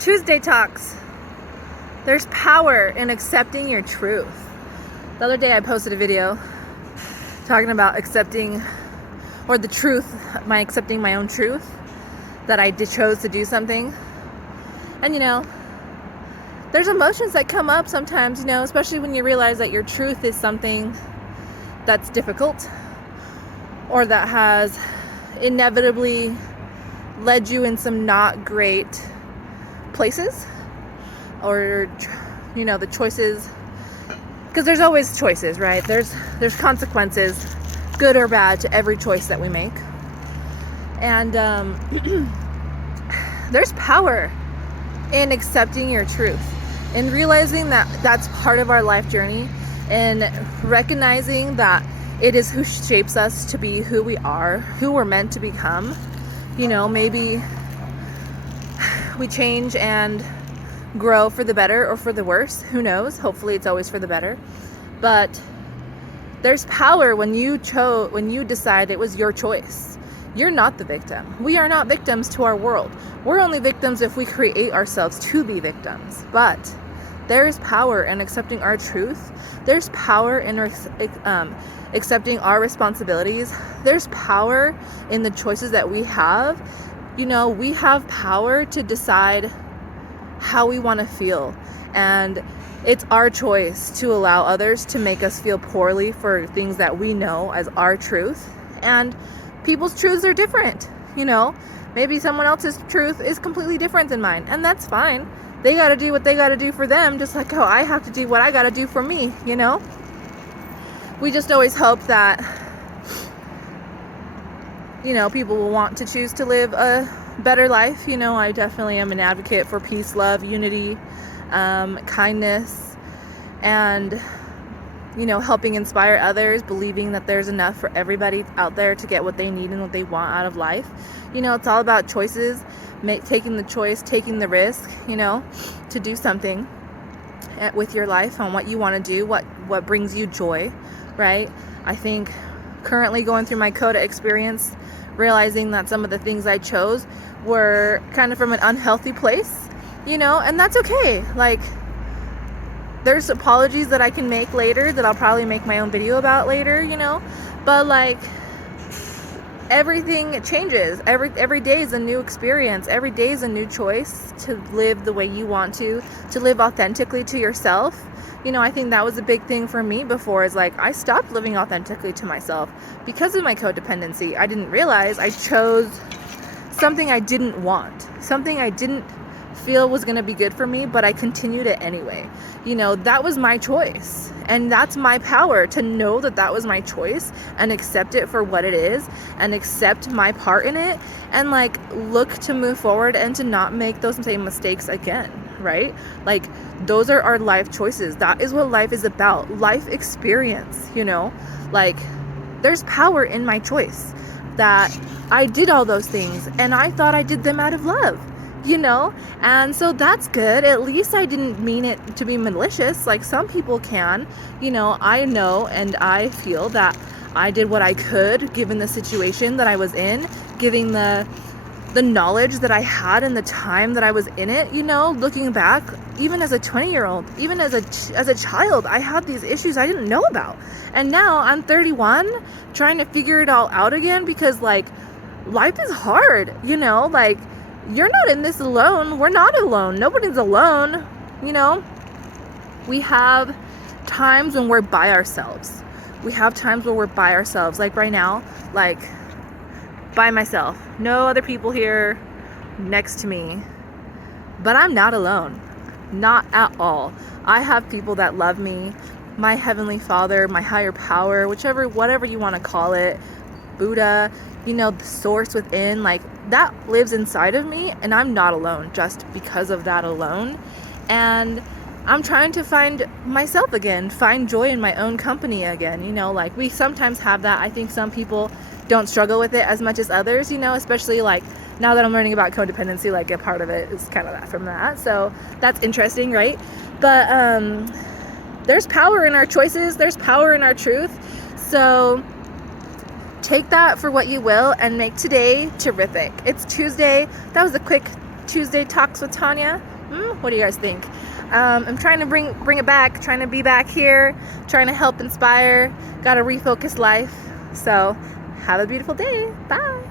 Tuesday Talks. There's power in accepting your truth. The other day I posted a video talking about accepting, or the truth, accepting my own truth, that I chose to do something. And there's emotions that come up sometimes, especially when you realize that your truth is something that's difficult or that has inevitably led you in some not great places, or the choices, because there's always choices, right? There's consequences, good or bad, to every choice that we make. And there's power in accepting your truth and realizing that that's part of our life journey, and recognizing that it is who shapes us to be who we are, who we're meant to become. Maybe we change and grow for the better or for the worse. Who knows? Hopefully it's always for the better. But there's power when you decide it was your choice. You're not the victim. We are not victims to our world. We're only victims if we create ourselves to be victims. But there is power in accepting our truth. There's power in accepting our responsibilities. There's power in the choices that we have. We have power to decide how we want to feel. And it's our choice to allow others to make us feel poorly for things that we know as our truth. And people's truths are different. Maybe someone else's truth is completely different than mine, and that's fine. They got to do what they got to do for them, just like how I have to do what I got to do for me. We just always hope that people will want to choose to live a better life. I definitely am an advocate for peace, love, unity, kindness, and helping inspire others, believing that there's enough for everybody out there to get what they need and what they want out of life. It's all about choices, taking the choice, taking the risk, to do something with your life on what you want to do, what brings you joy, right? I think currently going through my CODA experience, realizing that some of the things I chose were kind of from an unhealthy place, and that's okay. There's apologies that I can make later that I'll probably make my own video about later, but everything changes. Every day is a new experience. Every day is a new choice to live the way you want to live authentically to yourself. I think that was a big thing for me before, is I stopped living authentically to myself because of my codependency. I didn't realize I chose something I didn't want, something I didn't feel was going to be good for me, but I continued it anyway. That was my choice, and that's my power to know that that was my choice and accept it for what it is, and accept my part in it, and look to move forward and to not make those same mistakes again, right? Those are our life choices. That is what life is about. Life experience, there's power in my choice that I did all those things and I thought I did them out of love. And so that's good. At least I didn't mean it to be malicious like some people can. I know and I feel that I did what I could given the situation that I was in, giving the knowledge that I had and the time that I was in it. Looking back, even as a 20-year-old, even as a child, I had these issues I didn't know about. And now I'm 31, trying to figure it all out again, because life is hard, you're not in this alone. We're not alone. Nobody's alone. We have times when we're by ourselves. We have times where we're by ourselves. Right now, by myself. No other people here next to me. But I'm not alone. Not at all. I have people that love me. My Heavenly Father, my higher power, whatever you want to call it. Buddha, the source within, that lives inside of me, and I'm not alone just because of that alone. And I'm trying to find myself again, find joy in my own company again. We sometimes have that. I think some people don't struggle with it as much as others, especially now that I'm learning about codependency, a part of it is kind of that from that. So that's interesting, right? But there's power in our choices. There's power in our truth. So take that for what you will and make today terrific. It's Tuesday. That was a quick Tuesday Talks with Tanya. What do you guys think? I'm trying to bring it back, trying to be back here, trying to help inspire, gotta refocus life. So have a beautiful day. Bye.